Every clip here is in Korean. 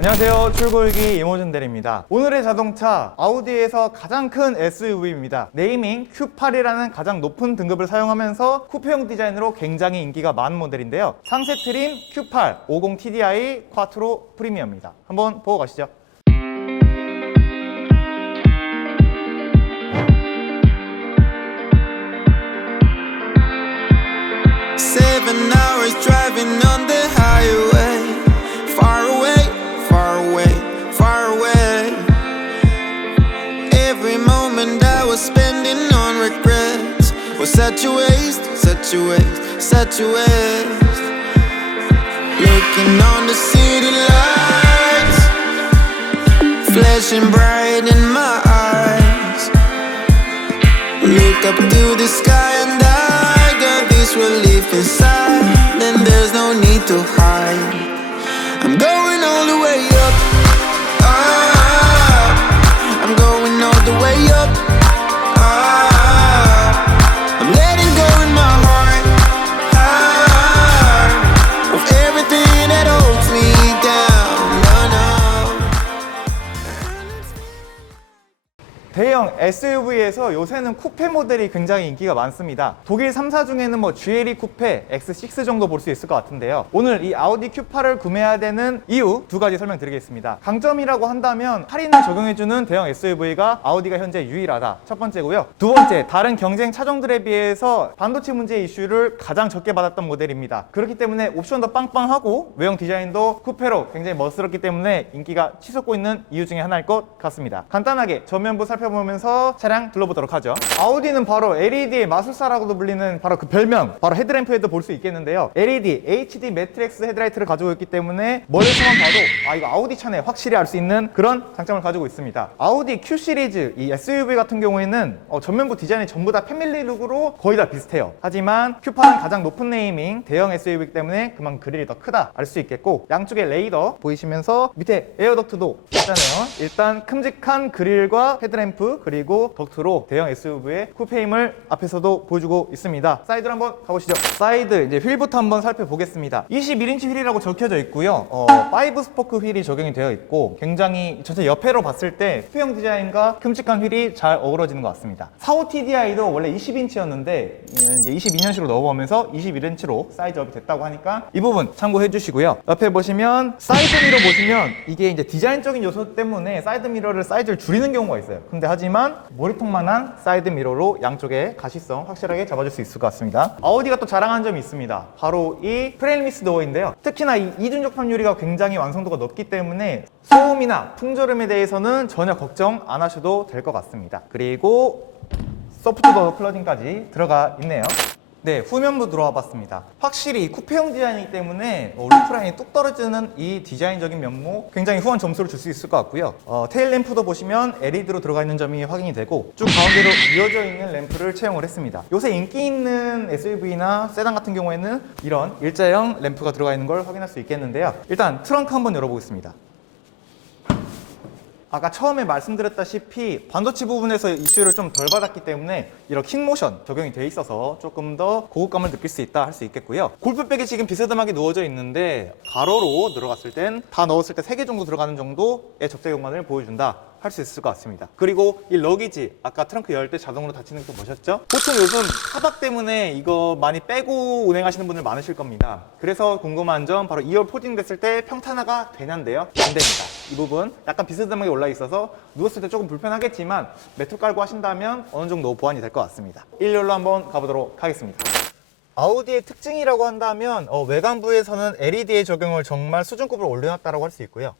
안녕하세요. 출골기 이모준 대리입니다. 오늘의 자동차 아우디에서 가장 큰 SUV입니다. 네이밍 Q8이라는 가장 높은 등급을 사용하면서 쿠페형 디자인으로 굉장히 인기가 많은 모델인데요. 상세 트림 Q8 50 TDI 콰트로 프리미어입니다. 한번 보고 가시죠. Seven hours driving on the highway. Far away, far away, far away. Every moment I was spending on regrets was such a waste, such a waste, such a waste. Looking on the city lights, flashing bright in my eyes. Look up to the sky and I got this relief inside. I'm going all the way up. SUV에서 요새는 쿠페 모델이 굉장히 인기가 많습니다. 독일 3사 중에는 뭐 GLE 쿠페, X6 정도 볼 수 있을 것 같은데요. 오늘 이 아우디 Q8을 구매해야 되는 이유 두 가지 설명드리겠습니다. 강점이라고 한다면 할인을 적용해주는 대형 SUV가 아우디가 현재 유일하다. 첫 번째고요. 두 번째, 다른 경쟁 차종들에 비해서 반도체 문제 이슈를 가장 적게 받았던 모델입니다. 그렇기 때문에 옵션도 빵빵하고 외형 디자인도 쿠페로 굉장히 멋스럽기 때문에 인기가 치솟고 있는 이유 중에 하나일 것 같습니다. 간단하게 전면부 살펴보면서 차량 둘러보도록 하죠. 아우디는 바로 LED의 마술사라고도 불리는 바로 그 별명, 바로 헤드램프에도 볼 수 있겠는데요. LED, HD 매트렉스 헤드라이트를 가지고 있기 때문에 멀리서만 봐도 아 이거 아우디 차네 확실히 알 수 있는 그런 장점을 가지고 있습니다. 아우디 Q 시리즈 이 SUV 같은 경우에는 어, 전면부 디자인이 전부 다 패밀리 룩으로 거의 다 비슷해요. 하지만 Q8은 가장 높은 네이밍 대형 SUV이기 때문에 그만큼 그릴이 더 크다 알 수 있겠고 양쪽에 레이더 보이시면서 밑에 에어덕트도 있잖아요. 일단 큼직한 그릴과 헤드램프 그리고 덕트로 대형 SUV의 쿠페임을 앞에서도 보여주고 있습니다. 사이드로 한번 가보시죠. 사이드 이제 휠부터 한번 살펴보겠습니다. 21인치 휠이라고 적혀져 있고요. 어, 5 스포크 휠이 적용이 되어 있고 굉장히 전체 옆에로 봤을 때 수평 디자인과 큼직한 휠이 잘 어우러지는 것 같습니다. 45 TDI도 원래 20인치였는데 이제 22년식으로 넘어오면서 21인치로 사이즈업이 됐다고 하니까 이 부분 참고해 주시고요. 옆에 보시면 사이드 미러 보시면 이게 이제 디자인적인 요소 때문에 사이드 미러를 사이즈를 줄이는 경우가 있어요. 근데 하지만 머리통만한 사이드 미러로 양쪽에 가시성 확실하게 잡아줄 수 있을 것 같습니다. 아우디가 또 자랑한 점이 있습니다. 바로 이 프레임리스 도어인데요. 특히나 이 이중적 판유리가 굉장히 완성도가 높기 때문에 소음이나 풍절음에 대해서는 전혀 걱정 안 하셔도 될 것 같습니다. 그리고 소프트 도어 클러징까지 들어가 있네요. 네, 후면부 들어와 봤습니다. 확실히 이 쿠페형 디자인이기 때문에 어, 루프라인이 뚝 떨어지는 이 디자인적인 면모 굉장히 후한 점수를 줄 수 있을 것 같고요. 어, 테일 램프도 보시면 LED로 들어가 있는 점이 확인이 되고 쭉 가운데로 이어져 있는 램프를 채용을 했습니다. 요새 인기 있는 SUV나 세단 같은 경우에는 이런 일자형 램프가 들어가 있는 걸 확인할 수 있겠는데요. 일단 트렁크 한번 열어보겠습니다. 아까 처음에 말씀드렸다시피 반도체 부분에서 이슈를 좀 덜 받았기 때문에 이런 킥모션 적용이 돼 있어서 조금 더 고급감을 느낄 수 있다 할 수 있겠고요. 골프백이 지금 비스듬하게 누워져 있는데 가로로 들어갔을 땐 다 넣었을 때 3개 정도 들어가는 정도의 공간을 보여준다. 할 수 있을 것 같습니다. 그리고 이 러기지 아까 트렁크 열 때 자동으로 닫히는 거 보셨죠? 보통 요즘 타박 때문에 이거 많이 빼고 운행하시는 분들 많으실 겁니다. 그래서 궁금한 점 바로 2열 포징 됐을 때 평탄화가 되냐인데요. 안 됩니다. 이 부분 약간 비스듬하게 올라 있어서 누웠을 때 조금 불편하겠지만 매트 깔고 하신다면 어느 정도 보완이 될 것 같습니다. 1열로 한번 가보도록 하겠습니다. 아우디의 특징이라고 한다면 어, 외관부에서는 LED의 적용을 정말 수준급으로 올려놨다고 할수 있고요.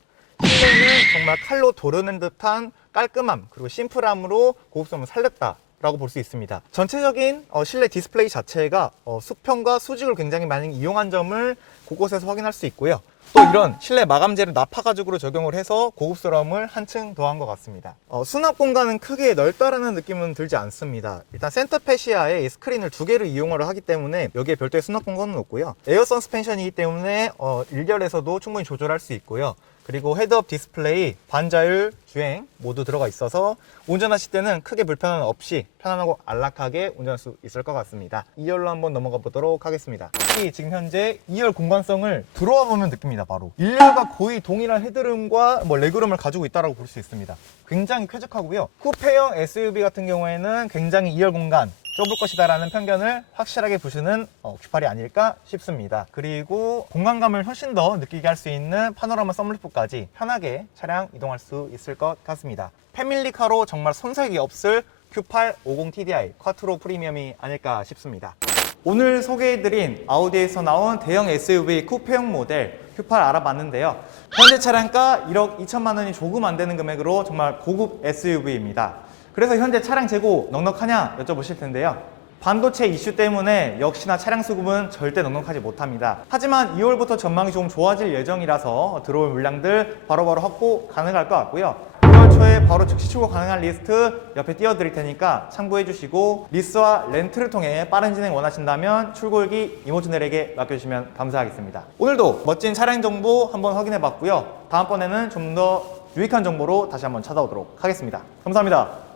실내는 정말 칼로 도르는 듯한 깔끔함 그리고 심플함으로 고급성을 살렸다. 라고 볼 수 있습니다. 전체적인 어, 실내 디스플레이 자체가 어, 수평과 수직을 굉장히 많이 이용한 점을 곳곳에서 확인할 수 있고요. 또 이런 실내 마감재를 나파 가죽으로 적용을 해서 고급스러움을 한층 더한 것 같습니다. 어, 수납 공간은 크게 넓다라는 느낌은 들지 않습니다. 일단 센터 페시아에 이 스크린을 두 개를 이용을 하기 때문에 여기에 별도의 수납 공간은 없고요. 에어 서스펜션이기 때문에 어, 1열에서도 충분히 조절할 수 있고요. 그리고 헤드업 디스플레이, 반자율, 주행 모두 들어가 있어서 운전하실 때는 크게 불편함 없이 편안하고 안락하게 운전할 수 있을 것 같습니다. 2열로 한번 넘어가 보도록 하겠습니다. 이 지금 현재 2열 공간성을 들어와 보면 느낍니다. 바로 1열과 거의 동일한 헤드룸과 뭐 레그룸을 가지고 있다고 볼수 있습니다. 굉장히 쾌적하고요. 쿠페형 SUV 같은 경우에는 굉장히 2열 공간 좁을 것이다라는 편견을 확실하게 부수는 어, 큐팔이 아닐까 싶습니다. 그리고 공간감을 훨씬 더 느끼게 할 수 있는 파노라마 썬루프까지 편하게 차량 이동할 수 있을 것 같습니다. 패밀리카로 정말 손색이 없을 Q8 50TDI 쿼트로 프리미엄이 아닐까 싶습니다. 오늘 소개해드린 아우디에서 나온 대형 SUV 쿠페형 모델 Q8 알아봤는데요. 현재 차량가 1억 2천만 원이 조금 안 되는 금액으로 정말 고급 SUV입니다. 그래서 현재 차량 재고 넉넉하냐 여쭤보실 텐데요. 반도체 이슈 때문에 역시나 차량 수급은 절대 넉넉하지 못합니다. 하지만 2월부터 전망이 조금 좋아질 예정이라서 들어올 물량들 바로바로 확보 가능할 것 같고요. 6월 초에 바로 즉시 출고 가능한 리스트 옆에 띄워드릴 테니까 참고해 주시고 리스와 렌트를 통해 빠른 진행 원하신다면 출고일기 이모준엘에게 맡겨주시면 감사하겠습니다. 오늘도 멋진 차량 정보 한번 확인해 봤고요. 다음번에는 좀 더 유익한 정보로 다시 한번 찾아오도록 하겠습니다. 감사합니다.